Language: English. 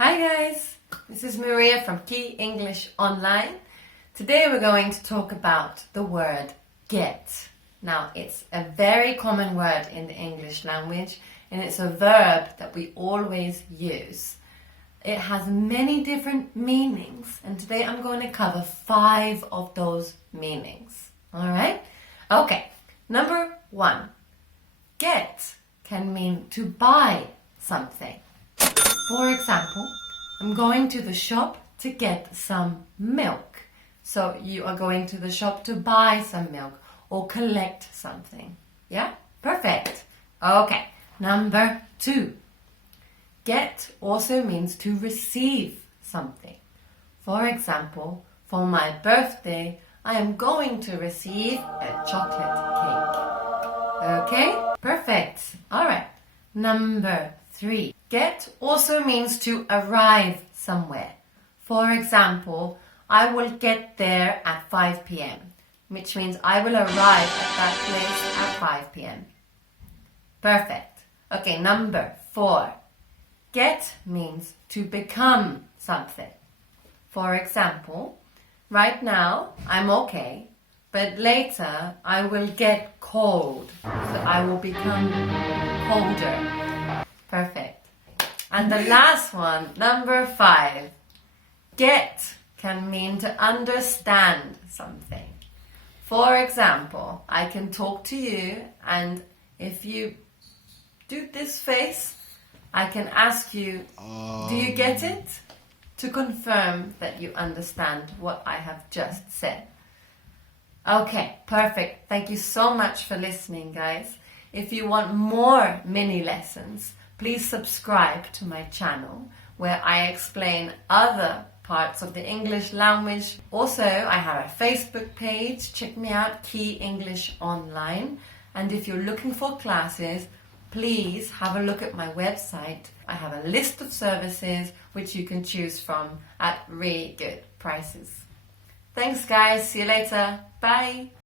Hi guys, this is Maria from Key English Online. Today we're going to talk about the word get. Now it's a very common word in the English language and it's a verb that we always use. It has many different meanings and today I'm going to cover 5 of those meanings. Alright? Okay, number 1. Get can mean to buy something. For example, I'm going to the shop to get some milk. So you are going to the shop to buy some milk or collect something. Yeah? Perfect. Okay. Number 2. Get also means to receive something. For example, for my birthday, I am going to receive a chocolate cake. Okay? Perfect. All right. Number 3. Get also means to arrive somewhere. For example, I will get there at 5 p.m., which means I will arrive at that place at 5 p.m. Perfect. Okay, number 4. Get means to become something. For example, right now I'm okay, but later I will get cold, so I will become colder. Perfect. And the last one, number 5. Get can mean to understand something. For example, I can talk to you and if you do this face, I can ask you, do you get it? To confirm that you understand what I have just said. Okay, perfect. Thank you so much for listening, guys. If you want more mini lessons, please subscribe to my channel where I explain other parts of the English language. Also, I have a Facebook page. Check me out, Key English Online. And if you're looking for classes, please have a look at my website. I have a list of services which you can choose from at really good prices. Thanks guys. See you later. Bye.